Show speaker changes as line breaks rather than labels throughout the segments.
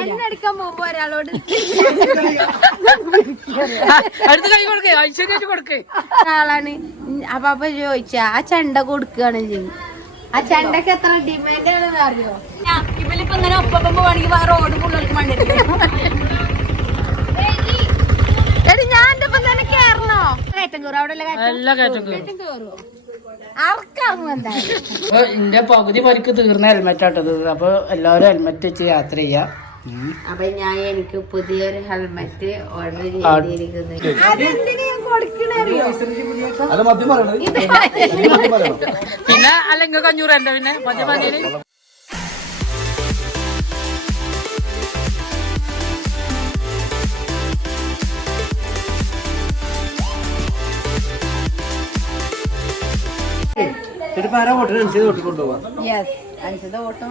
എണ്ണടിക്കാൻ പോകുമ്പോ ഒരാളോട്
അടുത്ത കൈ കൊടുക്കേ ഐശ്വര്യായിട്ട് കൊടുക്കേ.
ആളാണ്. അപ്പൊ അപ്പൊ ചോദിച്ച ആ ചെണ്ട കൊടുക്കുകയാണ് ചെയ്യും ആ ചെണ്ടക്ക് എത്ര ഡിമാൻഡ് ആണെന്ന് അറിയോ?
ഇവലിപ്പോ ഇങ്ങനെ ഒപ്പം പോവാണെങ്കിൽ റോഡ് പുള്ളികൾക്ക് മണ്ണിട്ട്
എടി ഞാൻ തന്നെ കേറണോ? കയറ്റം കയറും അവിടെ
എല്ലാ കയറ്റം കയറും അപ്പൊ ഇന്റെ പകുതി പരിക്ക് തീർന്ന ഹെൽമെറ്റ് ആട്ടത് അപ്പൊ എല്ലാവരും ഹെൽമെറ്റ് വെച്ച് യാത്ര ചെയ്യാ.
അപ്പൊ ഞാൻ എനിക്ക് പുതിയൊരു ഹെൽമെറ്റ് ഓർഡർ ചെയ്തിരിക്കുന്നത്
പിന്നെ അല്ലെങ്കിൽ കഞ്ഞൂർ എന്റെ പിന്നെ.
യെസ്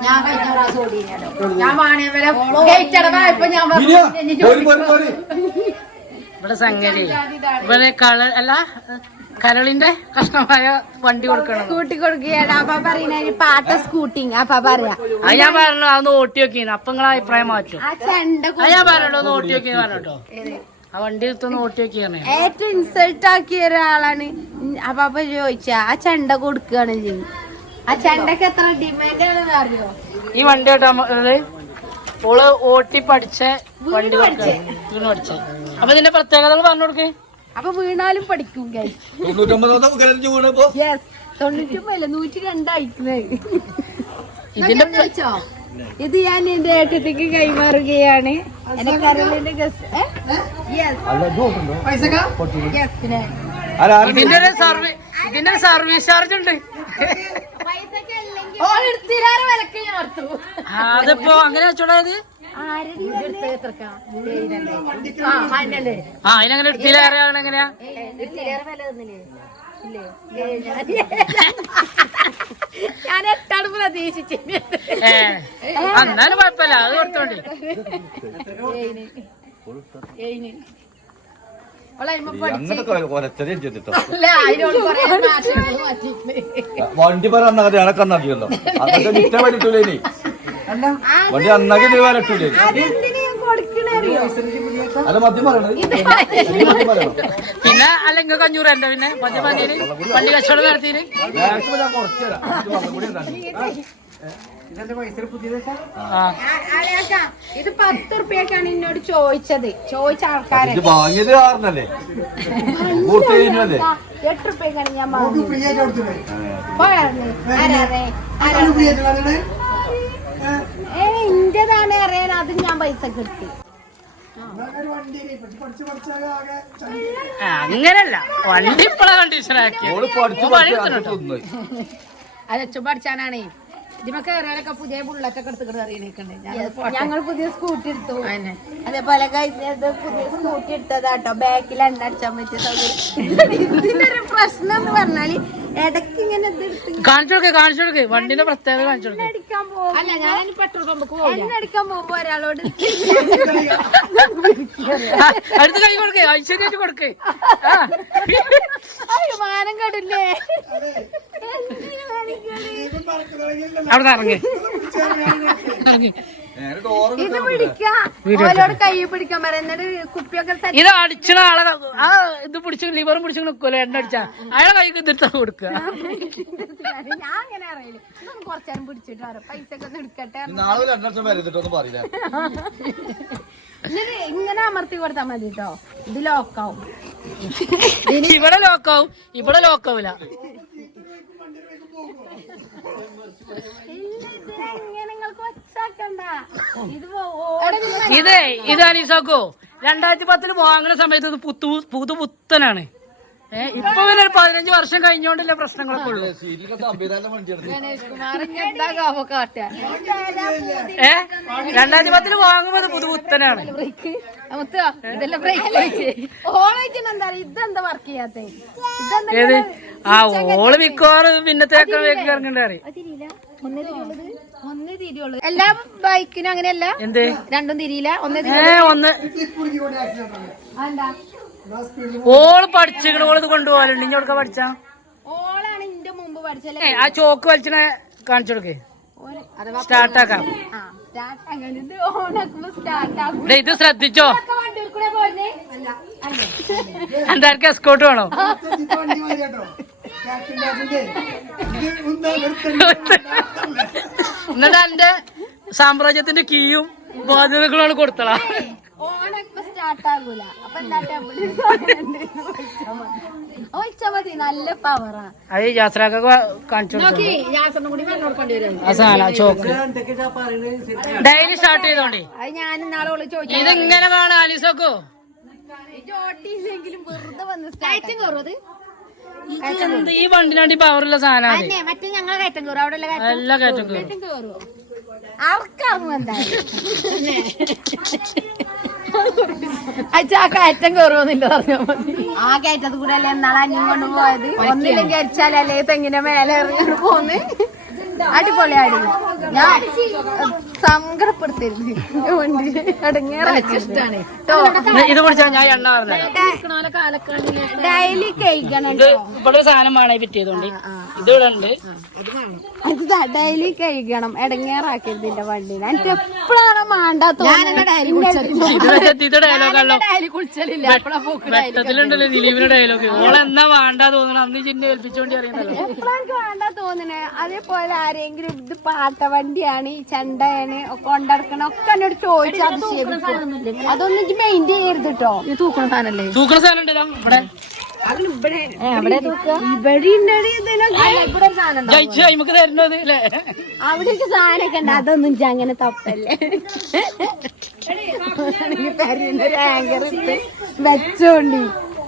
ഞാൻ കഴിഞ്ഞ പ്രാവശ്യം ഞാൻ വാണിയവരെ ഗേറ്റ് അടവായപ്പോ ഞാൻ.
ഇവിടെ സംഗതി. ഇവിടെ കള അല്ല കരളിന്റെ കഷ്ണമായ വണ്ടി കൊടുക്കണം.
സ്കൂട്ടി കൊടുക്കുകയാണ്. അപ്പൊ പറയുന്ന പാട്ട സ്കൂട്ടിങ് അപ്പൊ പറയാ.
അത് ഞാൻ പറഞ്ഞു അതൊന്ന് ഓട്ടി വെക്കുന്നു അപ്പൊ നിങ്ങളെ അഭിപ്രായം മാറ്റും.
ആ ചെണ്ട
അത് ഞാൻ പറഞ്ഞോ ഒന്ന് ഓട്ടി വെക്കുന്നു പറഞ്ഞോ ആ വണ്ടി എടുത്തൊന്ന് ഓട്ടി വെക്കാണ്
ഏറ്റവും ഇൻസൾട്ട് ആക്കിയ ഒരാളാണ്. അപ്പൊ അപ്പൊ ചോദിച്ച ആ ചെണ്ട കൊടുക്കുകയാണ് ചെയ്യും ആ ചെണ്ടക്ക് എത്ര ഡിമാൻഡ് ആണെന്ന് അറിയോ?
ഈ വണ്ടി ഓൾ ഓട്ടി പഠിച്ച വണ്ടി. വീണ് പഠിച്ച. അപ്പൊ ഇതിന്റെ പ്രത്യേകതകൾ പറഞ്ഞു കൊടുക്കേ.
അപ്പൊ വീണാലും പഠിക്കും
തൊണ്ണൂറ്റി
യെസ് നൂറ്റി രണ്ടായിരിക്കുന്നത്
ഇതിന്റെ
ഇത് ഞാൻ എന്റെ ഏട്ടത്തേക്ക് കൈമാറുകയാണ്. എന്റെ കരളിന്റെ
ഇതിന്റെ ഒരു സർവീസ് ചാർജ് ഉണ്ട്. അതിപ്പോ അങ്ങനെ വെച്ചോളാത്
ആ മഞ്ഞല്ലേ
ആ അതിനങ്ങനെ എടുത്തില്ല എങ്ങനെയാ?
ഞാൻ എട്ടാണ് പ്രതീക്ഷിച്ചു
ഏ എന്നാലും കുഴപ്പമില്ല അത് കൊടുത്തോണ്ടി
വണ്ടി പറ അന്നകത്തെ എനക്ക് അന്നാക്കിയല്ലോ അന്നൊക്കെ നിറ്റ വരട്ടൂലേ നീ വണ്ടി അന്നാക്കി നീ അല്ല മദ്യം പറയണത്.
പിന്നെ അല്ല അല്ലെങ്കിൽ അഞ്ഞൂറ് എന്റെ പിന്നെ. പതിയെ വണ്ടി കച്ചവടം
തരാം. ഇത്.
പത്ത് റുപ്യക്കാണ് എന്നോട് ചോദിച്ചത്. ചോദിച്ച ആൾക്കാരെ
വാങ്ങിയത്
എട്ട് റുപ്യക്കാണ് ഞാൻ വാങ്ങിയത്? ഏ ഇന്റേതാണ് അറിയാൻ. അത് ഞാൻ പൈസ കിട്ടി
അങ്ങനല്ല വണ്ടി ഇപ്പളാ കണ്ടീഷനാക്കി
അത്
അച്ഛൻ പഠിച്ചാനാണേ. ഇതിമൊക്കെ കയറാനൊക്കെ പുതിയ ബുള്ളറ്റൊക്കെ എടുത്തിട്ട് അറിയണേക്കണ്ടേ ഞങ്ങൾ പുതിയ സ്കൂട്ടി എടുത്തു. അതേപോലെ പുതിയ സ്കൂട്ടി എടുത്തതാട്ടോ. ബാക്കിൽ എണ്ണ അടിച്ചാൻ പറ്റിയ സൗകര്യം. ഇതിനൊരു പ്രശ്നം എന്ന് പറഞ്ഞാൽ ഇടയ്ക്ക് ഇങ്ങനെ ഇത് എടുത്ത്
കാണിച്ചു കൊടുക്കേ കാണിച്ചു കൊടുക്കേ. വണ്ടിന്റെ പ്രത്യേകത കാണിച്ചു കൊടുക്കേ.
അടിക്കാൻ പോകും അല്ല ഞാൻ പെട്രോൾ പമ്പ് എണ്ണ അടിക്കാൻ പോകുമ്പോ ഒരാളോട്
ആ, അടുത്ത് കൈ കൊടുക്കേ. ഐശ്വര്യായിട്ട് കൊടുക്കേ.
മാനം കടില്ലേ?
അവിടെ ഇറങ്ങി. ഇറങ്ങി.
ഇത് പിടിക്കാം. ഓരോട് കൈ പിടിക്കാൻ പറയാം എന്നിട്ട് കുപ്പിയൊക്കെ set
ഇത് അടിച്ചണ ആളെ ആ ഇത് പിടിച്ച ലിവറും പിടിച്ചു നിൽക്കുമല്ലോ എണ്ണ അടിച്ചാ. അയാളെ കൈക്ക് ഇതിട്ടാ കൊടുക്കുക.
ഞാൻ അങ്ങനെ അറിയില്ല ഇതൊന്ന് കുറച്ചേരം പിടിച്ചിട്ട് വരാം. പൈസ ഒക്കെ ഒന്ന് എടുക്കട്ടെ എന്നിട്ട് ഇങ്ങനെ അമർത്തി കൊടുത്താൽ മതി കേട്ടോ ഇത് ലോക്കാവും
ഇവിടെ ലോക്കാവും ഇവിടെ
ലോക്കാവില്ല ഇത്
ഇതേ ഇസോക്കോ രണ്ടായിരത്തി പത്തിൽ വാങ്ങുന്ന സമയത്ത് പുത്തു പുതു പുത്തനാണ്. ഏഹ് ഇപ്പൊ പിന്നെ ഒരു പതിനഞ്ച് വർഷം കഴിഞ്ഞോണ്ടല്ലേ പ്രശ്നങ്ങളൊക്കെ ഉള്ളു. ഏ രണ്ടായിരത്തി പത്തിൽ വാങ്ങുമ്പോ പുതു പുത്തനാണ്.
ബ്രേക്ക് അമുത്തോ ഇതെല്ലാം ബ്രേക്ക് ഇതെന്താ വർക്ക് ചെയ്യാത്ത?
ഏത്? ആ ഓൾ മിക്കവാറും പിന്നത്തേക്ക് ഇറങ്ങണ്ട അറിയും
ഒന്നേ തിരിയുള്ളൂ എല്ലാ ബൈക്കിനും അങ്ങനെയല്ല?
എന്ത്?
രണ്ടും തിരിയില്ല. ഒന്നേ
ഒന്ന്.
എന്താ
ഓൾ പഠിച്ചിക്കണ ഓൾ ഇത് ഇനി പഠിച്ച?
ഓളാണ് ഇന്റെ മുമ്പ് പഠിച്ചല്ലേ?
ആ ചോക്ക് വലിച്ചണ കാണിച്ചു കൊടുക്കേ. സ്റ്റാർട്ടാക്കാം
ആ സ്റ്റാർട്ട് അങ്ങനെ ഇത്
ശ്രദ്ധിച്ചോ? എന്താർക്ക് എസ്കോട്ട് വേണോ? എന്നിട്ട് എന്റെ സാമ്രാജ്യത്തിന്റെ കീയും ബാധ്യതകളാണ് കൊടുത്തളാ.
ഓണാക്കുമ്പോ സ്റ്റാർട്ട് ആകൂല. അപ്പൊ എന്താ ഒഴിച്ചാ മതി നല്ല പവറാ
അത് യാത്രാക്കൊക്കെ കാണിച്ചു ഡെയിലി സ്റ്റാർട്ട് ചെയ്തോണ്ടേ.
അത് ഞാൻ ഇന്നാളെ ഓൾ ചോദിച്ചു.
ഇതിങ്ങനെ കാണാം ആലീസോക്കോ?
ഓട്ടിയില്ലെങ്കിലും വെറുതെ വന്ന് കയറ്റം കയറും അത്?
ഈ വണ്ടിനാണ്ടി പവറുള്ള സാധനം
അന്നെ മറ്റേ ഞങ്ങൾ കയറ്റം കയറും. അവിടെ ഉള്ള കയറ്റം
എല്ലാ കയറ്റം കയറും.
കയറുമോ എന്തായാലും അച്ഛാ കയറ്റം കയറുമെന്നില്ല പറഞ്ഞാൽ മതി. ആ കയറ്റത് കൂടെ അല്ലേ എന്നാളെ അഞ്ഞും കൊണ്ട് പോയത്? ഒന്നില്ലെങ്കിൽ അരിച്ചാലല്ലേ തെങ്ങിന്റെ മേലെ ഇറങ്ങിയാണ് പോന്ന്? അടിപൊളിയാടി. ഞാൻ സങ്കടപ്പെടുത്തരുത്. വണ്ടി അടങ്ങിയാണ്
ഇത് കുടിച്ചാൽ ഞാൻ എണ്ണ
ഡെയിലി കഴിക്കണം
ഇത് ഇവിടെ ഒരു സാധനം വേണേ പിറ്റിയതുകൊണ്ട് ഇത് ഇവിടെ ഉണ്ട്.
അത് ഡെയിലി കഴിക്കണം ഇടങ്ങേറാക്കരുത് എന്റെ വണ്ടിനെ. എനിക്ക് എപ്പോഴാണ് മാണ്ടാത്ത
വെട്ടത്തിലുണ്ടല്ലോ ദിലീപിന്റെ ഡയലോഗ് ഓളെന്നാ വേണ്ടാ തോന്നണം? അന്ന് ചിന്നെ ഏൽപ്പിച്ചോണ്ടി അറിയുന്നല്ലോ
എപ്പോഴാണ് വേണ്ട തോന്നണേ? അതേപോലെ ആരെങ്കിലും ഇത് പാട്ട വണ്ടിയാണ് ഈ ചെണ്ടയാണ് ഒക്കെ ഉണ്ടാക്കണ ഒക്കെ എന്നോട് ചോദിച്ചാൽ അത് ശരിക്കും അതൊന്നും എനിക്ക് മെയിന്റെയിൻ ചെയ്യരുത് കേട്ടോ തൂക്കണ സാധനല്ലേ
തൂക്കണ സാധനം ഇവിടെ?
ഇവിടെ ഇവിടെ
നമുക്ക് തരുന്നത് അല്ലേ?
അവിടെയൊക്കെ സാധനമൊക്കെ ഉണ്ട്. അതൊന്നും ഇജ്ജ് അങ്ങനെ തപ്പല്ലേ? പെരീന്നൊരു ആങ്കർ ഇട്ട് വെച്ചോണ്ടി.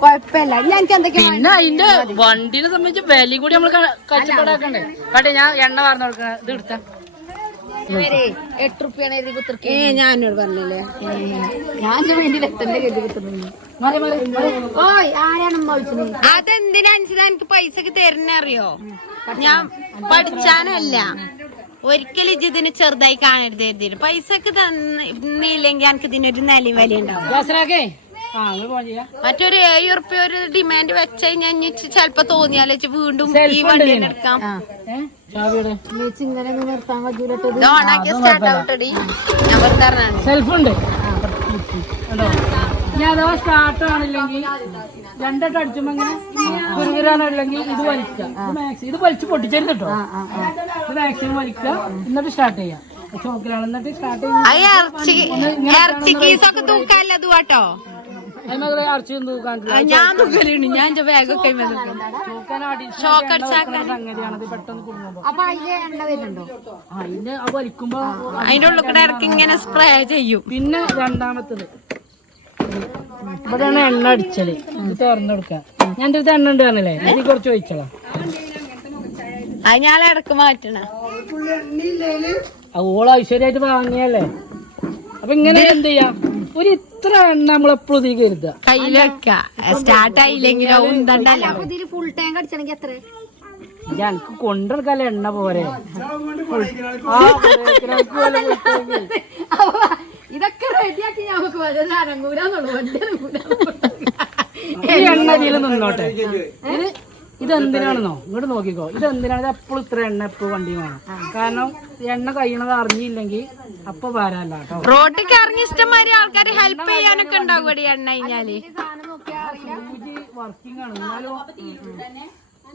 കൊഴപ്പല്ല. ഞാൻ എന്തൊക്കെ
പിന്നെ അതിന്റെ വണ്ടിനെ സംബന്ധിച്ച് വില കൂടി നമ്മൾ കച്ചവടാക്കണ്ടേ കട്ടെ ഞാൻ എണ്ണ വാർന്നു കൊടുക്കണ ഇത് എടുത്ത.
എട്ട് റുപ്യാണ് എഴുതി കുത്തിർക്കേ ഞാനോട് പറഞ്ഞില്ലേ? ഞാൻ വേണ്ടി എനിക്ക് പൈസക്ക് തരുന്ന അറിയോ? ഞാൻ പഠിച്ചാനല്ല ഒരിക്കലും ഇജ്ജ് ഇതിന് ചെറുതായി കാണരുത് പൈസ ഒക്കെ തന്നില്ലെങ്കിൽ എനിക്ക് ഇതിനൊരു നിലയും വലിയ ഉണ്ടാവും മറ്റൊരു ഏഴ് ഉറുപ്പ്യ ഒരു ഡിമാൻഡ് വെച്ച് കഴിഞ്ഞാൽ ചെലപ്പോ തോന്നിയാലേ വീണ്ടും ഈ വണ്ടി എടുക്കാം. ഓണാക്കിയ സ്റ്റാർട്ട് ഞാൻ പറഞ്ഞാണ്
ഇനി അഥവാ സ്റ്റാർട്ട് ആണില്ലെങ്കിൽ രണ്ടെട്ട് അടിച്ചുമ്പോ ഇങ്ങനെ കുറുകുരാനല്ലെങ്കിൽ ഇത് വലിക്കുക. ഇത് മാക്സി ഇത് വലിച്ച് പൊട്ടിച്ചരുത് കേട്ടോ ഇത് മാക്സിമം വലിക്കുക. എന്നിട്ട് സ്റ്റാർട്ട് ചെയ്യാം. ചോക്കിലാണ് എന്നിട്ട് സ്റ്റാർട്ട്
ഇറച്ചി കേസൊക്കെ തൂക്കാല്ല ഞാൻ എന്റെ ബാഗൊക്കെ അതിന്റെ ഉള്ളിൽ കൂടെ ഇറക്കി ഇങ്ങനെ സ്പ്രേ ചെയ്യും.
പിന്നെ രണ്ടാമത്തത്. ഇവിടെയാണ് എണ്ണ അടിച്ചൽ. ഇത് തുറന്നു കൊടുക്കാം. ഞാൻ എന്റെ അടുത്ത് എണ്ണ ഉണ്ട് പറഞ്ഞില്ലേ? എനിക്ക് കുറച്ച് ചോദിച്ചോളാം
അത് ഞാൻ ഇടയ്ക്ക് മാറ്റണ.
ഓൾ ഐശ്വര്യമായിട്ട് വാങ്ങിയല്ലേ? അപ്പൊ ഇങ്ങനെ എന്ത് ചെയ്യാം? ഒരു ഇത്ര എണ്ണ നമ്മളെപ്പോഴും ഇതിൽ കരുതുക
കയ്യിൽ വെക്ക സ്റ്റാർട്ട് ആയില്ലെങ്കിലോ ഉണ്ടല്ലോ. ഫുൾ ടാങ്ക് അടിച്ചണെങ്കിൽ എത്ര?
ഇത് എനിക്ക് കൊണ്ടെടുക്കാല്ല എണ്ണ പോരെ.
ഇതൊക്കെ റെഡിയാക്കി ഞമ്മക്ക് വലുത് അനങ്ങൂലെന്നുള്ളൂ വണ്ടി
ഈ എണ്ണ ഇതിൽ നിന്നോട്ടെ. ഇതെന്തിനാണെന്നോ ഇങ്ങോട്ട് നോക്കിക്കോ. ഇതെന്തിനാണ് ഇത് എപ്പോഴും ഇത്ര എണ്ണ എപ്പോഴും വണ്ടി വേണം. കാരണം എണ്ണ കഴിയണത് അറിഞ്ഞില്ലെങ്കിൽ അപ്പൊ വരാല്ല കേട്ടോ.
റോട്ടിക്ക് ഇറങ്ങി ഇഷ്ടംമാതിരി ആൾക്കാർ ഹെൽപ്പ് ചെയ്യാനൊക്കെ ഉണ്ടാവും എണ്ണ കഴിഞ്ഞാൽ.
വർക്കിംഗ് ആണ്. എന്നാലും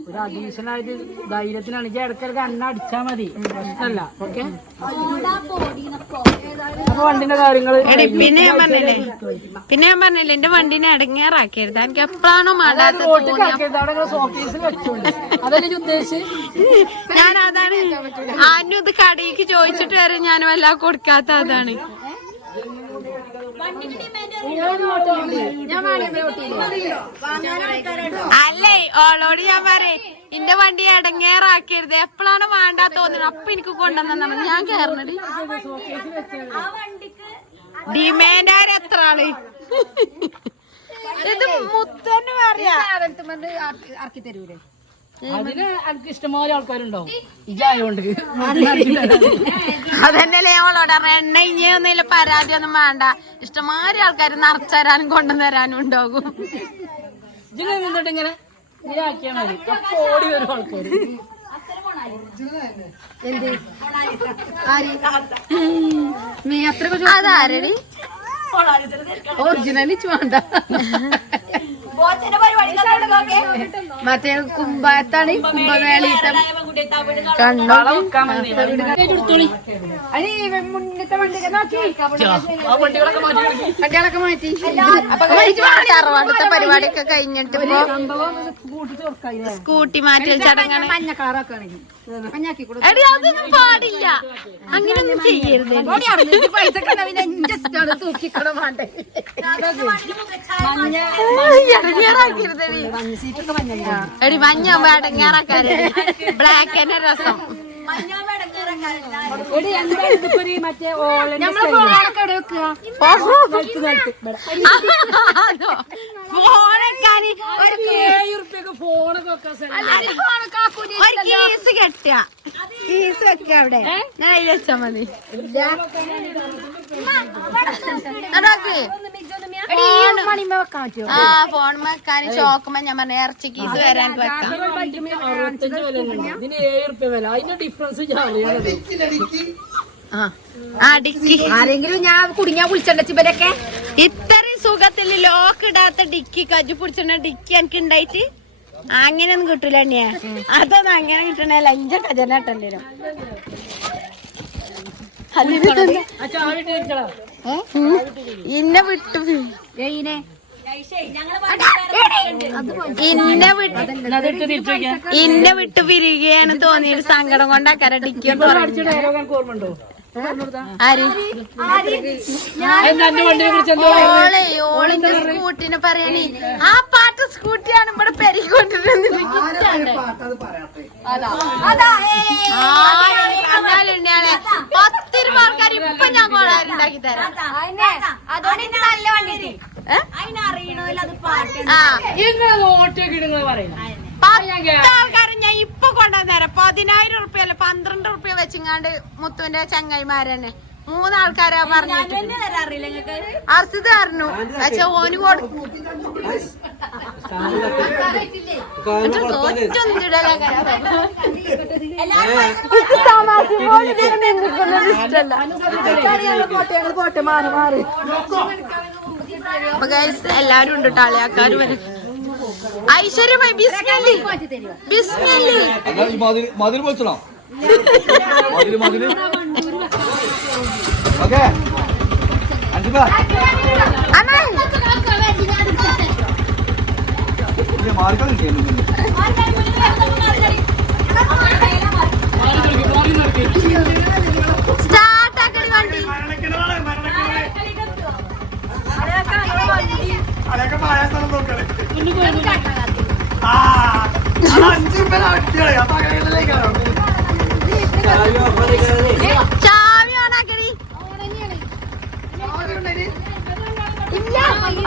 ഒരു അഡീഷണൽ ആയിട്ട് ധൈര്യത്തിനാണെങ്കിൽ ഇടയ്ക്കിടയ്ക്ക് എണ്ണ അടിച്ചാ മതി. പ്രശ്നമല്ല ഓക്കെ? അപ്പൊ വണ്ടിന്റെ
കാര്യങ്ങൾ പിന്നെ ഞാൻ പറഞ്ഞില്ലേ? പിന്നെ ഞാൻ പറഞ്ഞില്ലേ? എന്റെ വണ്ടിനെ അടങ്ങേറാക്കരുത് എനിക്ക് എപ്പോഴാണോ
ഉദ്ദേശിച്ച്?
ഞാൻ അതാണ് ആനും ഇത് കടയിലേക്ക് ചോദിച്ചിട്ട് വരെ ഞാൻ വല്ല കൊടുക്കാത്ത അതാണ് അല്ലേ ഓളോട് ഞാൻ പറയേ എന്റെ വണ്ടി അടങ്ങേറാക്കരുത്. എപ്പോഴാണ് വേണ്ടാ തോന്നുന്നത്? അപ്പൊ എനിക്ക് കൊണ്ടുവന്നാണ് ഞാൻ കേറണത്. ഡിമാൻഡ് ആര് എത്ര ആൾ? ഇത് മുത്തന്നെ പറയാ.
അതിന് എനിക്ക് ഇഷ്ടംപോലെ ആൾക്കാരുണ്ടാവും. ഇജായോണ്ട്
അതന്നെയല്ലേ ഓളോട് പറഞ്ഞ ഇനി ഇനിയൊന്നുമില്ല പരാതി ഒന്നും വേണ്ട. ഇഷ്ടംമാതിരി ആൾക്കാർ നിറച്ചരാനും കൊണ്ടുവന്നരാനും ഉണ്ടാകും.
ഇങ്ങനെ നിന്നിട്ട് ഇങ്ങനെ ആക്കിയാ മതി. ഓടി വരും ആൾക്കാർ
എന്ത്? ആര്? നീ അത്രയ്ക്ക്
അതാരടി?
ഒറിജിനൽ വേണ്ട. മറ്റേ കുംഭത്താണ് കുംഭമേളീത്തെ
നാളെ വണ്ടികളൊക്കെ മാറ്റി എടുക്ക്.
വണ്ടികളൊക്കെ മാറ്റി. അപ്പൊ
തറവാട്ടത്തെ പരിപാടിയൊക്കെ കഴിഞ്ഞിട്ട് ഇപ്പൊ സ്കൂട്ടി മാറ്റൽ ചടങ്ങാണ് എടി അതൊന്നും പാടില്ല. അങ്ങനൊന്നും ചെയ്യരുത്. എടി മഞ്ഞ അടങ്ങാറാക്കാരെ ബ്ലാക്ക് തന്നെ രസം.
മറ്റേ
കീസ് കെട്ടുക. കീസ് വെക്ക അവിടെ. ഞാൻ അതിൽ വെച്ചാ മതി.
പറ്റുമോ
ആ ഫോൺ വെക്കാൻ ഷോക്കുമ്പോ ഞാൻ പറഞ്ഞ ഇറച്ചി കീസ് വരാൻ വെക്കാം
ഇതിന് ഏഴ് വില. അതിന്റെ ഡിഫറൻസ് അറിയാതെ
ആ ഡിക്കി
ആരെങ്കിലും ഞാൻ കുടുങ്ങിയാ വിളിച്ചണ്ട ഇവരൊക്കെ
ഇത്രയും സുഖത്തിൽ ലോക്ക് ഇടാത്ത ഡിക്കി കജു പിടിച്ചിട്ട ഡിക്കി എനിക്ക് ഉണ്ടായിട്ട് അങ്ങനെയൊന്നും കിട്ടൂല എണ്ണിയാ അതൊന്നും അങ്ങനെ കിട്ടണേ ലഞ്ച കജനാട്ടല്ലേ
ആ ചാവിട്ട് ഇരിക്കടാ
ഇന്നെ വിട്ടു ഇന്നെ വിട്ടു ഇന്നെ വിട്ടു പിരിയുകയാണ് തോന്നിയത്. സങ്കടം
കുറിച്ച് എന്തോ
ഓളെ ഓളിന്റെ സ്കൂട്ടിനെ പറയണേ ആ പാട്ട് സ്കൂട്ടിയാണ് ഇവിടെ പെരുകൊണ്ടിരുന്നത് പത്ത് രൂപ ആൾക്കാർ ഇപ്പൊ ഞാൻ കോളാറുണ്ടാക്കി തരാം.
അതുകൊണ്ട് നല്ല വണ്ടി
ആൾക്കാരും ഞാൻ ഇപ്പൊ കൊണ്ടുവന്ന് തരാം പതിനായിരം ഉറുപ്പ്യ അല്ല പന്ത്രണ്ട് ഉറുപ്പ്യ വെച്ചിങ്ങാണ്ട് മുത്തുവിന്റെ ചങ്ങായിമാരന്നെ. മൂന്നാൾക്കാരാ പറഞ്ഞിട്ട്
അറിയില്ല നിങ്ങൾക്ക്
അർച്ചത് പറഞ്ഞു പക്ഷെ ഓന് എല്ലാരും ഉണ്ട് ടാളിയാക്കാരും വരെ ബിസ്മല്ലി ബിസ്മല്ലി
മതിൽ മതിൽ പൊളിച്ചണോ മതിൽ മതിൽ ഓക്കെ അഞ്ചിപ്പ
അമ്മ
മാർക്കം ചെയ്യുന്നുണ്ട്
സ്റ്റാർട്ട് ആക്കണി വണ്ടി ചാവി ഓണാക്കടി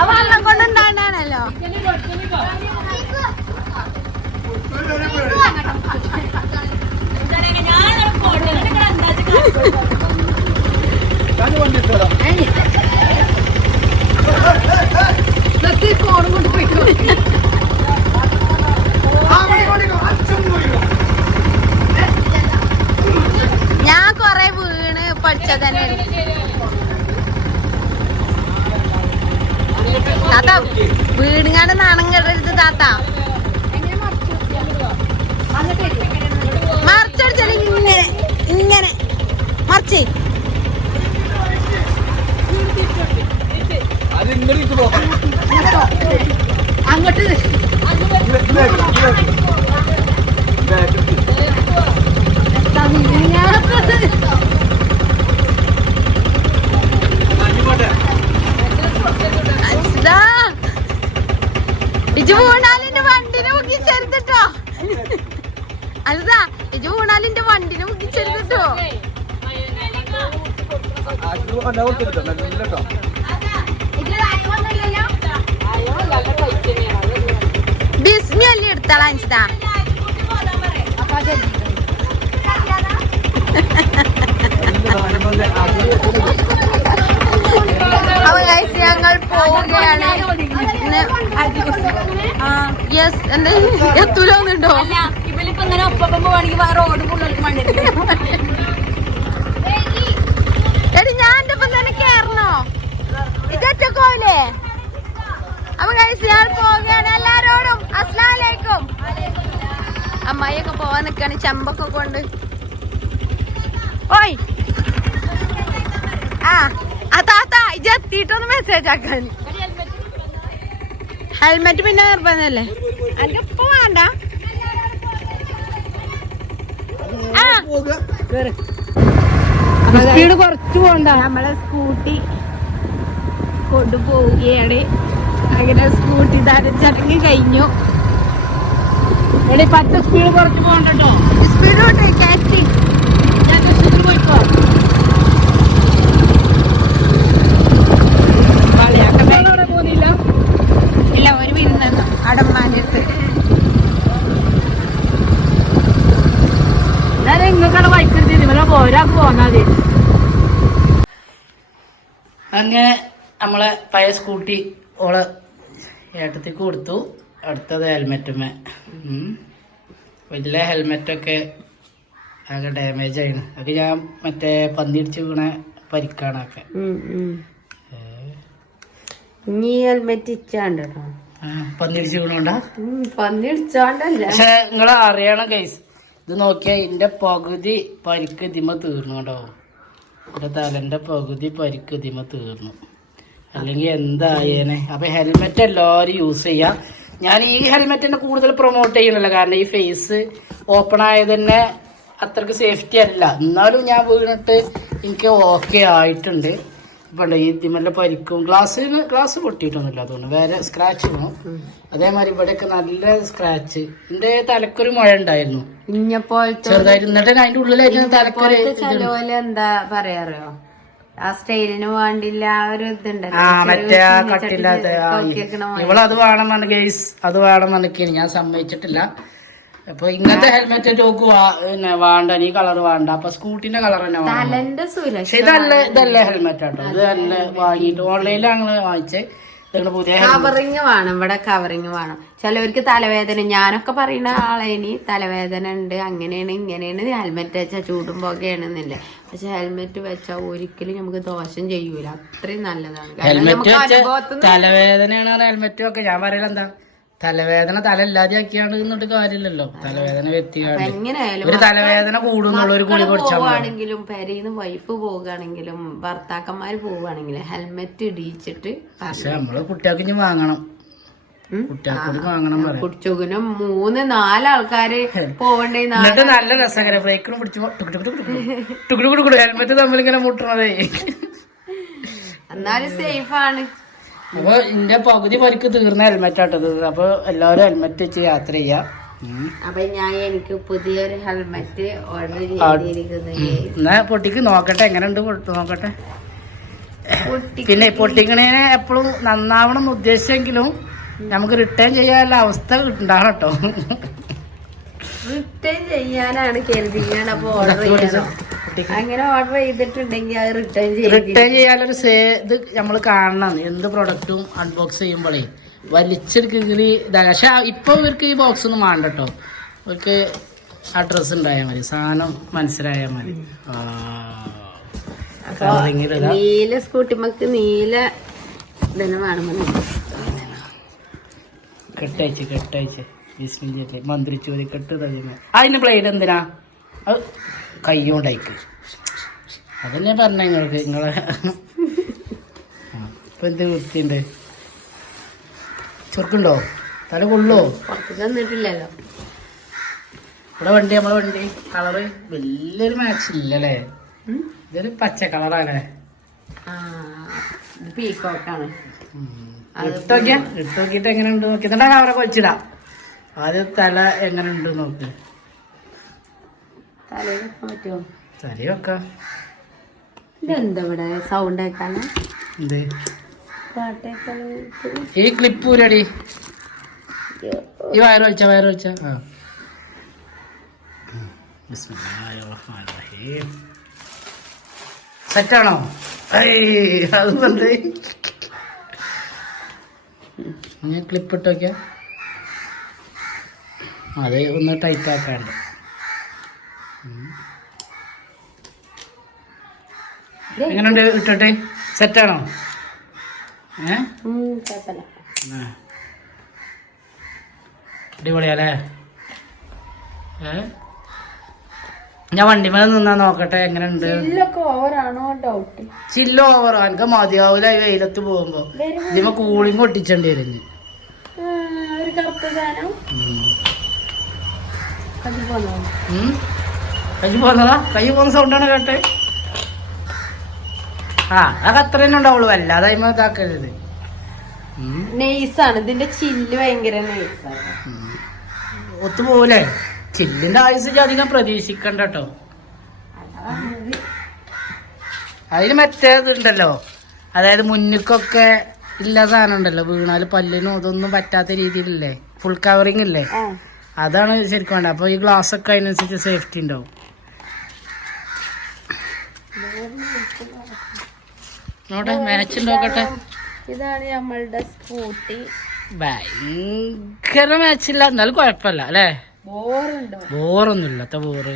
വെള്ളം കൊണ്ടുണ്ടാണല്ലോ
ഞാൻ വണ്ടി ഇട്ട് തരാം
ഫോണും കൊണ്ട് പോയിക്കോ
ഞാൻ കൊറേ വീണ് പഠിച്ചത് തന്നെ താത്ത വീടുങ്ങാണ്ട് നാണം കെടരുത് താത്ത മറിച്ചടിച്ചാൽ ഇങ്ങനെ ഇങ്ങനെ മറിച്ച്
അത് ഇങ്ങനെ ഇട്ട് പോകാം
അങ്ങോട്ട്
ഇതാ. ഇജ് വീണാലിന്റെ വണ്ടിനെ മുക്കിച്ചെരുത്തിട്ടോ അല്ലതാ ഇജ് വീണാലിന്റെ വണ്ടിനെ മുക്കിച്ചെരുത്തിട്ടോ
നല്ല കേട്ടോ
ബിസ്മി അല്ലേ എടുത്താളാ guys, ഞങ്ങൾ പോവുകയാണ്. യെസ് എന്താ എത്തൂലോന്നുണ്ടോ
ഇവലിപ്പോ അങ്ങനെ ഒപ്പം പോവാണെങ്കിൽ റോഡ് പുള്ളികൾക്ക് മണ്ണിട്ട്
എടി ഞാൻ എന്റെ ഒപ്പം തന്നെ കേറണോ ഇതൊറ്റക്കോലേ അപ്പൊ കഴിച്ച് ഞാൻ പോവുകയാണ്. എല്ലാരോടും അസ്ലാലേക്കും അമ്മായിയൊക്കെ പോവാൻ നിക്കാണ്. ചമ്പൊക്കെ കൊണ്ട്. ഓയ്. ആ ആ താത്ത ഇജ് എത്തിയിട്ടൊന്ന് മെസ്സേജ് ആക്കാൻ. ഹെൽമെറ്റ് പിന്നെ നിർബന്ധല്ലേ? അതിന്റെ ഇപ്പൊ വേണ്ട.
സ്പീഡ് കുറച്ച് പോണ്ട
നമ്മളെ സ്കൂട്ടി കൊണ്ടുപോവുകയാണ്. അങ്ങനെ സ്കൂട്ടി ചടങ്ങ് കഴിഞ്ഞു.
പത്ത് സ്പീഡ് കുറച്ച് പോകണ്ടോ?
സ്പീഡ് കയറ്റി
ഞാൻ പോയിക്കോ അവിടെ പോകുന്നില്ല
ഇല്ല ഒരു വിരുന്നു അടമ്മാന്റെ അടുത്ത്
ഞാൻ നിങ്ങൾക്കാണ് ബൈക്ക് ഇവരെ ഒരാൾക്ക് പോന്നാ മതി അങ്ങനെ നമ്മളെ പഴയ സ്കൂട്ടി ഓളെ ഏട്ടത്തി കൊടുത്തു. അടുത്തത് ഹെൽമെറ്റുമേ വലിയ ഹെൽമെറ്റൊക്കെ ആകെ ഡാമേജ് ആയിരുന്നു അത് ഞാൻ മറ്റേ പന്നിടിച്ച് വീണ പരിക്കാണൊക്കെ.
ഇനി ഹെൽമെറ്റ് ഇച്ചാണ്ട്
പന്നിടിച്ച് വീണോണ്ടാ?
പന്നി
പക്ഷെ നിങ്ങൾ അറിയണം ഗൈസ് ഇത് നോക്കിയാൽ ഇതിന്റെ പകുതി പരിക്ക് ഇതിമ തീർന്നു കേട്ടോ എന്റെ തലന്റെ പകുതി പരിക്ക് ഇതിമ തീർന്നു. അല്ലെങ്കിൽ എന്തായേനെ? അപ്പൊ ഹെൽമെറ്റ് എല്ലാവരും യൂസ് ചെയ്യാം. ഞാൻ ഈ ഹെൽമെറ്റിനെ കൂടുതൽ പ്രൊമോട്ട് ചെയ്യണില്ല കാരണം ഈ ഫേസ് ഓപ്പൺ ആയത് തന്നെ അത്രയ്ക്ക് സേഫ്റ്റി അല്ല. എന്നാലും ഞാൻ വീണിട്ട് എനിക്ക് ഓക്കെ ആയിട്ടുണ്ട്. ഇപ്പൊ ഈ തിമല്ല പരിക്കും. ഗ്ലാസ് ഗ്ലാസ് പൊട്ടിയിട്ടൊന്നുമില്ല അതുകൊണ്ട്. വേറെ സ്ക്രാച്ച് വേണം. അതേമാതിരി ഇവിടെയൊക്കെ നല്ല സ്ക്രാച്ച് എന്റെ തലക്കൊരു മഴ ഉണ്ടായിരുന്നു.
ചെറുതായിരുന്നു
ചെറുതായിട്ട്. എന്നിട്ട് അതിന്റെ ഉള്ളിലായിരുന്നു തലക്കൊരു
എന്താ പറയാറിയോ ആ സ്റ്റൈലിന് വേണ്ടില്ല ആ ഒരു ഇതുണ്ടല്ലോ.
ആ മറ്റേ ആ കട്ടില്ലാത്ത ആ, ഇവളത് വേണം പറഞ്ഞ ഗൈസ് അത് വേണം പറഞ്ഞിരിക്കുന്നു ഞാൻ സമ്മതിച്ചിട്ടില്ല. അപ്പൊ ഇങ്ങനത്തെ ഹെൽമെറ്റ് പിന്നെ വേണ്ട ഈ കളർ വേണ്ട. അപ്പൊ സ്കൂട്ടിന്റെ കളർ തന്നെ പക്ഷെ ഇതല്ല ഇതല്ല ഹെൽമെറ്റ് ആട്ടോ ഇത് നല്ല വാങ്ങിയിട്ട് ഓൺലൈനിൽ വാങ്ങിച്ചത്.
കവറിങ് വേണം ഇവിടെ കവറിങ് വേണം. ചിലവർക്ക് തലവേദന ഞാനൊക്കെ പറയുന്ന ആളേനി തലവേദന ഉണ്ട് അങ്ങനെയാണ് ഇങ്ങനെയാണ് ഹെൽമെറ്റ് വെച്ചാൽ ചൂടും പുകയാണെന്നില്ല. പക്ഷെ ഹെൽമെറ്റ് വെച്ചാൽ ഒരിക്കലും നമുക്ക് ദോഷം ചെയ്യൂല. അത്രയും നല്ലതാണ്.
ഹെൽമെറ്റ് തലവേദനയാണ് ഹെൽമെറ്റ് ഒക്കെ. ഞാൻ പറയല എന്താ തലവേദന തല ഇല്ലാതെ എന്നിട്ട് കാര്യമില്ലല്ലോ. തലവേദന വ്യക്തിയാണ്.
എങ്ങനെയായാലും
ഒരു തലവേദന കൂടുന്നുള്ള ഒരു ഗുളി
പോവുകയാണെങ്കിലും പെരയിന്ന് വൈഫ് പോവുകയാണെങ്കിലും ഭർത്താക്കന്മാര് പോവുകയാണെങ്കിലും ഹെൽമെറ്റ് ഇടിയിച്ചിട്ട്
പക്ഷെ നമ്മൾ കുട്ടികൾക്ക് ഇനി വാങ്ങണം. കുട്ടികൾക്ക് കൂടി വാങ്ങണം പറയാം.
കുടിച്ചുകിനും മൂന്ന് നാലാൾക്കാര് പോവണ്ടേ
എന്നിട്ട് നല്ല രസകര. ബ്രേക്കിനും പിടിച്ചു ഹെൽമെറ്റ് തമ്മിൽ ഇങ്ങനെ മുട്ടണതേ.
എന്നാലും സേഫാണ്.
അപ്പൊ എന്റെ പകുതി പരിക്ക് തീർന്ന ഹെൽമെറ്റ് ആട്ടത് അപ്പൊ എല്ലാവരും ഹെൽമെറ്റ് വെച്ച് യാത്ര ചെയ്യാം.
അപ്പൊ ഞാൻ എനിക്ക് പുതിയൊരു ഹെൽമെറ്റ് ഓർഡർ ചെയ്തിരിക്കുന്നു.
എന്നാ പൊട്ടിക്ക് നോക്കട്ടെ. എങ്ങനെയുണ്ട് നോക്കട്ടെ. പിന്നെ പൊട്ടിക്കണേനെ എപ്പോഴും നന്നാവണം എന്ന് ഉദ്ദേശിച്ചെങ്കിലും നമുക്ക് റിട്ടേൺ ചെയ്യാനുള്ള അവസ്ഥ ഉണ്ടാകണം കേട്ടോ.
റിട്ടേൺ ചെയ്യാനാണ് കരുതിയാണ് അപ്പൊ ഓർഡർ ചെയ്യണം അങ്ങനെ ഓർഡർ ചെയ്തിട്ടുണ്ടെങ്കിൽ അത് റിട്ടേൺ ചെയ്യും
റിട്ടേൺ ചെയ്യാനൊരു സേ ഇത് നമ്മൾ കാണണം. എന്ത് പ്രൊഡക്റ്റും അൺബോക്സ് ചെയ്യുമ്പോഴേ വലിച്ചെടുക്കി ഇതാണ് പക്ഷെ ഇപ്പൊ ഇവർക്ക് ഈ ബോക്സ് ഒന്നും വേണ്ട കേട്ടോ. ഇവർക്ക് അഡ്രസ് ഉണ്ടായാൽ മതി. സാധനം മനസ്സിലായാൽ മതി.
നീല സ്കൂട്ടിമക്ക് നീല ഇതന്നെ വേണമെന്ന്
കെട്ടയച്ച് കെട്ടയച്ച്. മന്ത്രിച്ചു മതി കെട്ട് തരുന്ന അതിന് ബ്ലേഡ് എന്തിനാ? അത് കയ്യോണ്ടയക്ക്. അതന്നെ പറഞ്ഞ നിങ്ങൾക്ക് നിങ്ങളെ. ഇപ്പൊ എന്ത് വൃത്തിയുണ്ട്? ചെറുക്കുണ്ടോ? തല കൊള്ളോ
തന്നിട്ടില്ലല്ലോ
ഇവിടെ വണ്ടി നമ്മളെ വണ്ടി. കളറ് വലിയൊരു മാച്ച് ഇല്ലല്ലേ? ഇതൊരു പച്ച കളറാണ്.
പീക്കോക്കാണ്
ഇട്ട് നോക്കിയാ ഇട്ട് നോക്കിയിട്ട് എങ്ങനെ ഉണ്ട് നോക്കി എന്നിട്ട് അവരെ കൊച്ചിടാം ആദ്യം തല എങ്ങനെ ഉണ്ട് നോക്ക്. തല വെക്കാം.
ഇതെന്താ ഇവിടെ സൗണ്ട്
എന്ത്? ഈ ക്ലിപ്പ് ഊരടി. ഈ വയറ് വലിച്ച വയറ് വലിച്ച. ആ. സെറ്റാണോ അത് ഞാൻ ക്ലിപ്പ് ഇട്ട് വയ്ക്കാം അത് ഒന്ന് ടൈറ്റ് ആക്കാണ്ട്. എങ്ങനെയുണ്ട് ഇട്ടിട്ട്? സെറ്റാണോ ഏ. അടിപൊളിയാലേ ഏ? ഞാൻ വണ്ടി മേലെ നിന്നാ നോക്കട്ടെ എങ്ങനെയുണ്ട്? ചില്ല ഓവർ എനിക്ക് മതിയാവൂല ഈ വെയിലത്ത് പോകുമ്പോ. ഇതിമ കൂളിങ് ഒട്ടിച്ചേണ്ടി വരും കൈ പോന്നതാ. കൈ പോന്ന സൗണ്ടാണ് കേട്ടെ? ആ അതൊക്കെ അത്ര തന്നെ ഉണ്ടാവുള്ളൂ. അല്ലാതെ അതിമ ഇതാക്കരുത്.
നെയ്സാണ് ഇതിന്റെ ചില്ല് ഭയങ്കര നെയ്സാണ്
ഒത്തു പോകൂലേ ചില്ലിന്റെ ആയുസ് അധികം പ്രതീക്ഷിക്കണ്ട കേട്ടോ അതിന് മറ്റേതുണ്ടല്ലോ. അതായത് മുന്നിക്കൊക്കെ ഇല്ല സാധനം ഉണ്ടല്ലോ വീണാൽ പല്ലിനും അതൊന്നും പറ്റാത്ത രീതിയിലല്ലേ? ഫുൾ കവറിങ് ഇല്ലേ? അതാണ് ശരിക്കും വേണ്ടത്. അപ്പൊ ഈ ഗ്ലാസ് ഒക്കെ അതിനനുസരിച്ച് സേഫ്റ്റി ഉണ്ടാവും. നോട്ടെ മാച്ച് നോക്കട്ടെ.
ഇതാണ് നമ്മളുടെ സ്കൂട്ടി.
ഭയങ്കര മാച്ചില്ല എന്നാലും കുഴപ്പമില്ല അല്ലേ?
ബോറുണ്ടോ?
അത്ര ബോറ്.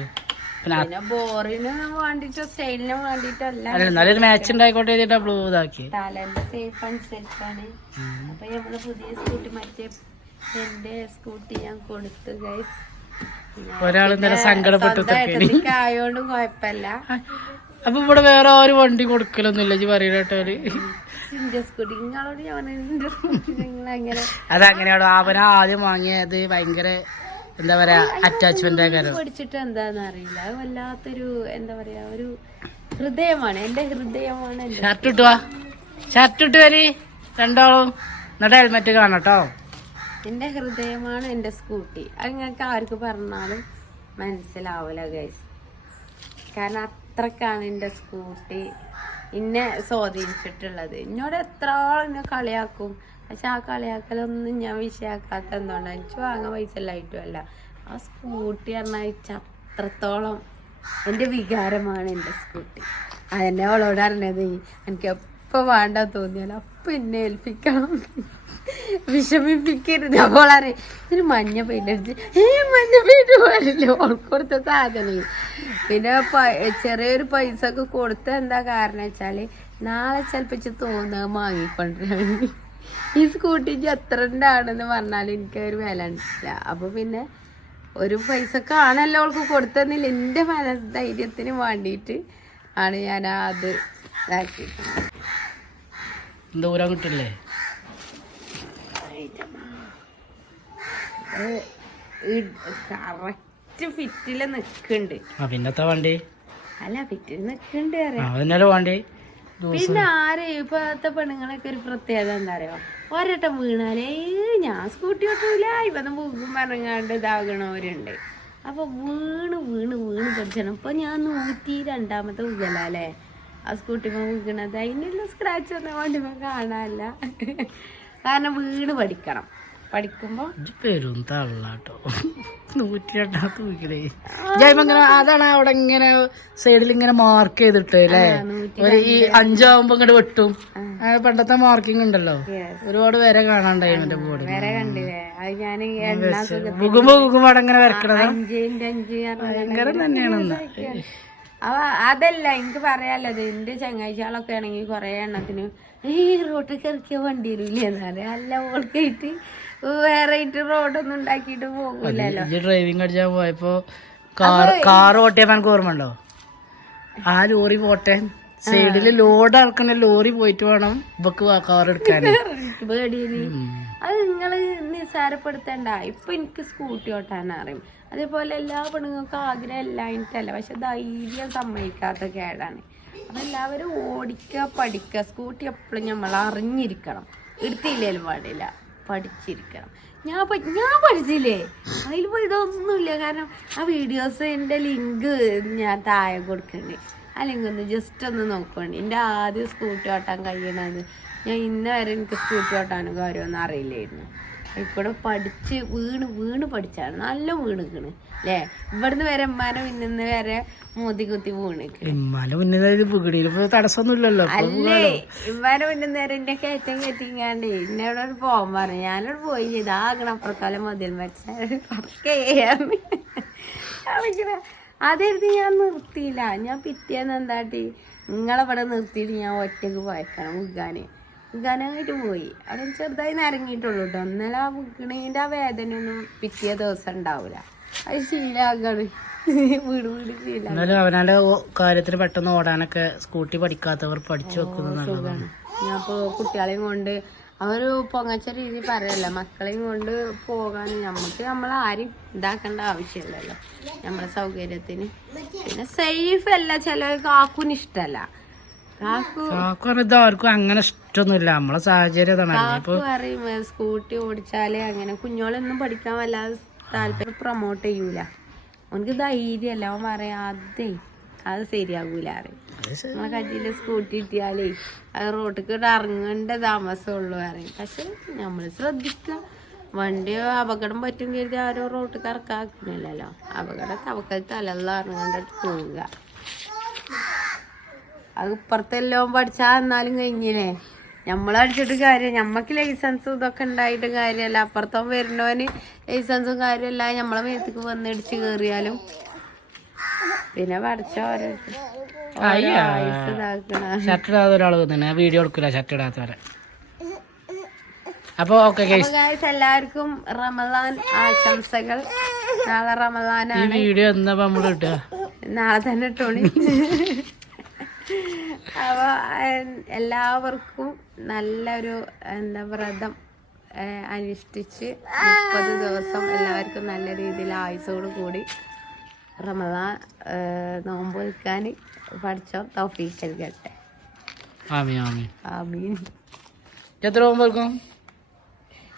പിന്നെ
ബോറിന് വേണ്ടിട്ടോ സ്റ്റൈലിന് വേണ്ടിട്ടല്ല
അല്ല എന്നാലും മാച്ച് ഉണ്ടായിക്കോട്ടെ ചെയ്തിട്ട് ബ്ലൂ ഇതാക്കി
ടാലന്റ് സേഫ് അപ്പൊ നമ്മൾ പുതിയ സ്കൂട്ടി മറ്റേ എന്റെ സ്കൂട്ടി ഞാൻ കൊടുത്തു ഗൈസ്
ഒരാൾ ഇന്നലെ സങ്കടപ്പെട്ടു
ആയോണ്ടും കുഴപ്പമില്ല
അപ്പൊ ഇവിടെ വേറെ ഒരു വണ്ടി
ഞാൻ സ്കൂട്ടി നിങ്ങൾ അങ്ങനെ
അതങ്ങനെയാണോ? അവനാദ്യം വാങ്ങിയത്. ഭയങ്കര എന്താ പറയാ അറ്റാച്ച്മെന്റ് ആക്കാരോ
പഠിച്ചിട്ട് എന്താന്ന് അറിയില്ല. അത് വല്ലാത്തൊരു എന്താ പറയാ ഒരു ഹൃദയമാണ്. എന്റെ ഹൃദയമാണ് എന്റെ
ഷർട്ട് ഇട്ടുവാ ഷർട്ട് ഇട്ട് വരി രണ്ടാളും എന്നിട്ട് ഹെൽമെറ്റ് കാണട്ടോ
എന്റെ ഹൃദയമാണ് എന്റെ സ്കൂട്ടി. അങ്ങനെ ആർക്ക് പറഞ്ഞാലും മനസ്സിലാവൂല ഗൈസ് കാരണം അത്രക്കാണ് എന്റെ സ്കൂട്ടി. എന്നെ സ്വാധീനിച്ചിട്ടുള്ളത്. എന്നോട് എത്രയോളം എന്നെ കളിയാക്കും. പക്ഷെ ആ കളിയാക്കലൊന്നും ഞാൻ വിഷയാക്കാത്ത എന്തുകൊണ്ടാണ് എനിക്ക് വാങ്ങാൻ പൈസ ഇല്ലായിട്ടുമല്ല ആ സ്കൂട്ടി പറഞ്ഞാൽ അത്രത്തോളം എന്റെ വികാരമാണ് എന്റെ സ്കൂട്ടി. അതെന്നെ അവളോട് അറിഞ്ഞത് എനിക്ക് എപ്പോൾ വേണ്ട തോന്നിയാലും അപ്പം എന്നെ ഏൽപ്പിക്കണം. വിഷമിപ്പിക്കരുത്. അവളറി ഇതിന് മഞ്ഞ അടിച്ച് ഏ മഞ്ഞ പെയിന്റ് പാടില്ല ഓൾക്ക് കൊടുത്ത സാധനം. പിന്നെ ചെറിയൊരു പൈസ ഒക്കെ കൊടുത്ത എന്താ കാരണം വെച്ചാൽ നാളെ ചിലപ്പോ തോന്നുക വാങ്ങിക്കൊണ്ടിരാണ്. ഈ സ്കൂട്ടി എത്ര ഉണ്ടാണെന്ന് പറഞ്ഞാൽ എനിക്ക് ഒരു വില ഉണ്ടില്ല അപ്പൊ പിന്നെ ഒരു പൈസ കാണല്ലോ അവൾക്ക് കൊടുത്തതെന്നില്ല എന്റെ മന ധൈര്യത്തിന് വേണ്ടിയിട്ട് ആണ് ഞാൻ അത് ഇതാക്കി
ദൂരം കിട്ടില്ലേ
കറക്റ്റ് ഫിറ്റിൽ നിക്കുന്നുണ്ട്
ആ പിന്നത്തെ വണ്ടി?
അല്ല ഫിറ്റിൽ അറിയാം പിന്നെ ആരെ? ഇപ്പോഴത്തെ പെണ്ണുങ്ങളൊക്കെ ഒരു പ്രത്യേകത എന്താ അറിയോ? ഒരട്ടം വീണാലേ ഞാൻ സ്കൂട്ടി ഓട്ടൂല. ഇവന്ന് മുഖം പറഞ്ഞാണ്ട് ഇതാകണവരുണ്ട്. അപ്പൊ വീണ് വീണ് വീണ് പഠിച്ചണം ഇപ്പൊ ഞാൻ നൂറ്റി രണ്ടാമത്തെ വീഴലല്ലേ ആ സ്കൂട്ടി വീണത്. അതിനുള്ള സ്ക്രാച്ച് ഒന്നും വണ്ടിമ കാണാനല്ല. കാരണം വീണ് പഠിക്കണം. പഠിക്കുമ്പോ
ഇജ്ജ് പെരും തള്ളാട്ടോ. നൂറ്റി രണ്ടാമത്തെ വീക്കിലേ ജൈവങ്ങനെ അതാണ് അവിടെ ഇങ്ങനെ സൈഡിൽ ഇങ്ങനെ മാർക്ക് ചെയ്തിട്ട് അല്ലേ ഒരു ഈ അഞ്ചാവുമ്പോ ഇങ്ങോട്ട് വെട്ടും. പണ്ടത്തെ മാർക്കിംഗ് ഉണ്ടല്ലോ. ഒരുപാട് വരെ കാണാണ്ടായി എന്റെ ബോർഡ്
വരെ കണ്ടില്ലേ? അത് ഞാൻ
അവിടെ ഇങ്ങനെ വരക്കണത്?
അഞ്ചിന്റെ അഞ്ച്
ഭയങ്കര
അവ അതല്ല എനിക്ക് പറയാനുള്ളത് എന്റെ ചങ്ങാഴ്ചകളൊക്കെ ആണെങ്കിൽ കുറെ എണ്ണത്തിന് ഈ റോട്ടിൽ കിറക്കിയ വണ്ടി വരില്ലേ? എന്ന് പറയാം അല്ല ഓൾക്കായിട്ട് വേറെ ആയിട്ട് റോഡൊന്നും ഉണ്ടാക്കിയിട്ട് പോകൂലല്ലോ.
ഡ്രൈവിംഗ് അടിച്ചാൽ പോയപ്പോ കാർ കാർ ഓട്ടിയപ്പോ എനിക്ക് ഓർമ്മ ഉണ്ടോ ആ ലോറി പോട്ടെ. സൈഡിൽ ലോഡ് ഇറക്കണ ലോറി പോയിട്ട് വേണം ഇവക്ക് കാർ എടുക്കാൻ
പേടിയിൽ അത് നിങ്ങൾ നിസ്സാരപ്പെടുത്തണ്ട. ഇപ്പൊ എനിക്ക് സ്കൂട്ടി ഓട്ടാൻ അറിയും. അതേപോലെ എല്ലാ പെണ്ണുങ്ങൾക്കും ആഗ്രഹം ഇല്ലായിട്ടല്ല പക്ഷെ ധൈര്യം സമ്മതിക്കാത്ത കേടാണ്. അപ്പൊ എല്ലാവരും ഓടിക്കുക പഠിക്കുക സ്കൂട്ടി എപ്പോഴും നമ്മൾ അറിഞ്ഞിരിക്കണം. എടുത്തില്ലേലും പാടില്ല. പഠിച്ചിരിക്കണം. ഞാൻ ഞാൻ പഠിച്ചില്ലേ? അതിൽ പോയി ഇതൊന്നുമില്ല. കാരണം ആ വീഡിയോസ് എന്റെ ലിങ്ക് ഞാൻ താഴെ കൊടുക്കണ്ടേ. ആ ലിങ്ക് ഒന്ന് ജസ്റ്റ് ഒന്ന് നോക്കുകയാണ് എന്റെ ആദ്യം സ്കൂട്ടി ഓട്ടാൻ കഴിയണത് ഞാൻ ഇന്ന വരെ എനിക്ക് സ്കൂട്ടി ഓട്ടാനും കാര്യമൊന്നും അറിയില്ലായിരുന്നു. ഇവിടെ പഠിച്ച് വീണ് വീണ് പഠിച്ചാണ്. നല്ല വീണിക്കണ് അല്ലേ? ഇവിടുന്ന് വരെ ഉമ്മാനെ പിന്നിന്ന് വരെ മോതി കുത്തി വീണിക്കണ്.
തടസ്സമൊന്നുമില്ലല്ലോ.
അല്ലേ? ഇമ്മാനെ പിന്നിന്ന് വരെ എന്റെ കയറ്റം കയറ്റിങ്ങാണ്ട് എന്നോട് പോകാൻ പറഞ്ഞു. ഞാനോട് പോയി. ചെയ്ത് ആകണം അപ്പുറക്കാലം മതിൽ മരിച്ചു അതെഴുതി ഞാൻ നിർത്തിയില്ല. ഞാൻ പിറ്റേന്ന് എന്താട്ടി? നിങ്ങളവിടെ നിർത്തിയിട്ട് ഞാൻ ഒറ്റയ്ക്ക് പോയക്കണം വിൽക്കാന് വിൽക്കാനായിട്ട് പോയി. അവിടെ ചെറുതായി നിരങ്ങിയിട്ടുള്ളൂ കേട്ടോ എന്നാലും ആ മുഗ്ഗണീന്റെ ആ വേദനയൊന്നും പിറ്റേ ദിവസം ഉണ്ടാവില്ല അത് ശീലാകാണ്. വീട് വീട് ശീല
എന്നാലും അവനാന്റെ ഓ- കാര്യത്തിന് പെട്ടെന്ന് ഓടാനൊക്കെ സ്കൂട്ടി പഠിക്കാത്തവർ പഠിച്ചു വെക്കുന്നത് നല്ലതാണ്
ഞാൻ ഇപ്പോൾ കുട്ടികളെയും കൊണ്ട് അവർ പൊങ്ങച്ച രീതി പറയല്ല മക്കളെയും കൊണ്ട് പോകാൻ നമുക്ക് നമ്മൾ ആരും ഇതാക്കേണ്ട ആവശ്യമില്ലല്ലോ നമ്മളെ സൗകര്യത്തിന്. പിന്നെ സേഫ് അല്ല ചില കാക്കുന് ഇഷ്ടല്ല.
ആർക്കും അങ്ങനെ ഇഷ്ടമൊന്നുമില്ല നമ്മളെ സാഹചര്യം
പറയും സ്കൂട്ടി ഓടിച്ചാലേ അങ്ങനെ കുഞ്ഞോളൊന്നും പഠിക്കാൻ വല്ലാതെ താല്പര്യം പ്രൊമോട്ട് ചെയ്യൂല. അവനക്ക് ധൈര്യമല്ല അവൻ പറയാം അതേ അത് ശരിയാകൂല അറിയും നമ്മളെ കയ്യിൽ സ്കൂട്ടി കിട്ടിയാലേ അത് റോട്ടിക്ക് ഇറങ്ങേണ്ട താമസമുള്ളൂ പറയും. പക്ഷെ നമ്മൾ ശ്രദ്ധിക്കുക. വണ്ടി അപകടം പറ്റും കരുതി ആരോ റോട്ടിക്ക് ഇറക്കാക്കുന്നില്ലല്ലോ അപകടം തവക്കൽ തലല്ല ഇറങ്ങേണ്ടിട്ട് പോവുക. അത് ഇപ്പുറത്തെല്ലാം പഠിച്ചാൽ എന്നാലും കഴിഞ്ഞില്ലേ? നമ്മൾ അടിച്ചിട്ട് കാര്യം ഞമ്മക്ക് ലൈസൻസും ഇതൊക്കെ ഉണ്ടായിട്ട് കാര്യമല്ല. അപ്പുറത്തോ വരുന്നവന് ലൈസൻസും കാര്യമല്ല. നമ്മളെ മേത്തേക്ക് വന്നിടിച്ച് കയറിയാലും പിന്നെ പഠിച്ച
ഷർട്ട് ഒരാൾ തന്നെ വീഡിയോ എടുക്കില്ല ഷർട്ട് ഇടാത്തവരെ അപ്പൊ ഓക്കെ
എല്ലാവർക്കും റമദാൻ ആശംസകൾ. നാളെ
ഈ
റമദാനാണ്
വീഡിയോ എന്താ നമ്മൾ കിട്ടുക
നാളെ തന്നെ ടോണി അപ്പൊ എല്ലാവർക്കും നല്ലൊരു എന്താ വ്രതം അനുഷ്ഠിച്ച് മുപ്പത് ദിവസം എല്ലാവർക്കും നല്ല രീതിയിൽ ആയുസോട് കൂടി റമദാൻ ഏഹ്, നോമ്പ് വെക്കാൻ പഠിച്ചോ? തൗഫീഖ് നൽകട്ടെ.
ആമി ആമി
ആമീൻ.
എത്ര പോകുമ്പോഴേക്കും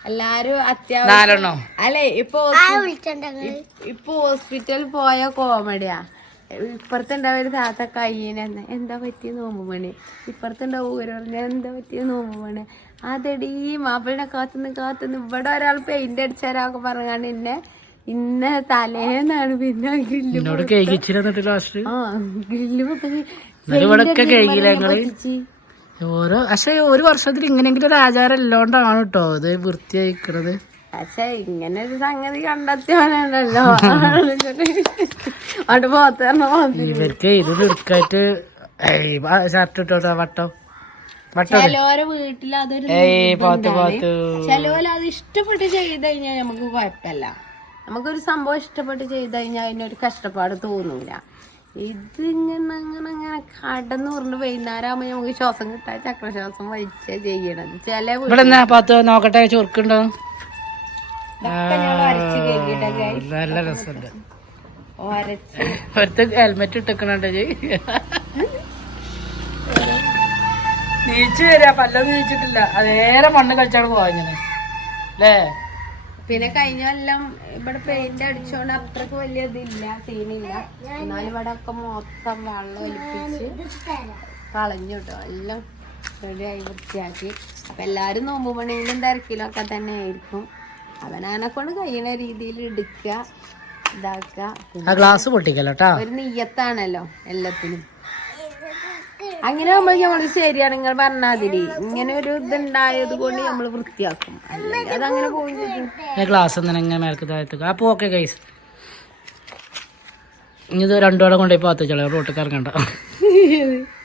എല്ലാരും അത്യാവശ്യം
നാലെണ്ണോ?
അല്ലെ ഇപ്പൊ ഇപ്പൊ ഹോസ്പിറ്റലിൽ പോയ കോമഡിയാ. ഇപ്പുറത്തുണ്ടാവും ഒരു താത്ത കയ്യിനെന്ന് എന്താ പറ്റിയ നോമ്പ് മണി ഇപ്പുറത്തുണ്ടാവും ഒരു പറഞ്ഞ എന്താ പറ്റിയ നോമ്പ് മണി അതെടീ മാപ്പിളിനെ കാത്തുനിന്ന് കാത്തുനിന്ന് ഇവിടെ ഒരാൾ പെയിന്റ് അടിച്ചാലൊക്കെ പറഞ്ഞാണ്ട് എന്നെ ഇന്ന തലേന്നാണ് പിന്നെ ഗ്രില്ല്
എന്നോട് ലാസ്റ്റ്
ആ ഗ്രില്ല്
കേക്കില്ല ഓരോ പക്ഷെ ഒരു വർഷത്തിൽ ഇങ്ങനെങ്കിലും ഒരു ആചാരം ഇല്ലോണ്ടാണ് കേട്ടോ ഇത് വൃത്തിയായിക്കണത്.
പക്ഷെ ഇങ്ങനെ ഒരു സംഗതി കണ്ടെത്തിയാണല്ലോ അവിടെ മാതിരി
ഇവർക്ക് ഇത് തീർക്കായിട്ട് ഷർട്ട് ഇട്ടോട്ടോ വട്ടം.
ചിലോരെ വീട്ടിൽ അതൊരു ചിലോല അത് ഇഷ്ടപ്പെട്ട് ചെയ്ത് കഴിഞ്ഞാൽ നമുക്ക് കുഴപ്പമില്ല. നമുക്കൊരു സംഭവം ഇഷ്ടപ്പെട്ട് ചെയ്ത് കഴിഞ്ഞാൽ അതിനൊരു കഷ്ടപ്പാട് തോന്നൂല. ഇതിങ്ങനെ അങ്ങനെ അങ്ങനെ കടന്നു പറഞ്ഞ് വൈകുന്നേരം ആകുമ്പോൾ നമുക്ക് ശ്വാസം കിട്ടാൻ ചക്രശ്വാസം വലിച്ചേ ചെയ്യണത്. ചില
ഇവിടെ പാത്തു? നോക്കട്ടെ
ചുരുക്കുണ്ടോ.
നല്ല രസമുണ്ട്. ഒരുത്ത ഹെൽമെറ്റ് ഇട്ടിക്കണുണ്ട് നീച്ചു വരാ പല്ലൊന്നും നീച്ചിട്ടില്ല. അതേറെ മണ്ണ് കളിച്ചാണ് പോവാങ്ങനെ അല്ലേ?
പിന്നെ കഴിഞ്ഞ എല്ലാം ഇവിടെ പെയിന്റ് അടിച്ചോണ്ട് അത്രയ്ക്ക് വലിയ ഇതില്ല സീനില്ല എന്നാലും ഇവിടെ ഒക്കെ മൊത്തം വെള്ളം ഒലിപ്പിച്ച് കളഞ്ഞു കേട്ടോ എല്ലാം റെഡിയായി വൃത്തിയാക്കി. അപ്പൊ എല്ലാരും നോമ്പ് പണിയിലും തിരക്കിലൊക്കെ തന്നെ ആയിരിക്കും. അവനാനെ കൊണ്ട് കഴിയണ രീതിയിൽ എടുക്കുക ഇതാക്കുക.
ഗ്ലാസ് പൊട്ടിക്കല്ലോ
ഒരു നെയ്യത്താണല്ലോ എല്ലാത്തിനും. അങ്ങനെ നമ്മൾ നമ്മൾ ശരിയാണ് നിങ്ങൾ പറഞ്ഞാതിരി ഇങ്ങനെ ഒരു ഇതുണ്ടായത് കൊണ്ട് നമ്മൾ വൃത്തിയാക്കും. അല്ലെങ്കിൽ അതങ്ങനെ പോകും
ഗ്ലാസ് ഇങ്ങനെ മേൽക്ക് താഴത്തേക്ക് അപ്പൊ ഓക്കെ ഗൈസ് ഇനി ഇത് രണ്ടോടെ കൊണ്ടുപോയി പാത്തിച്ചോളാം റോട്ടിൽ ഇറങ്ങണ്ട.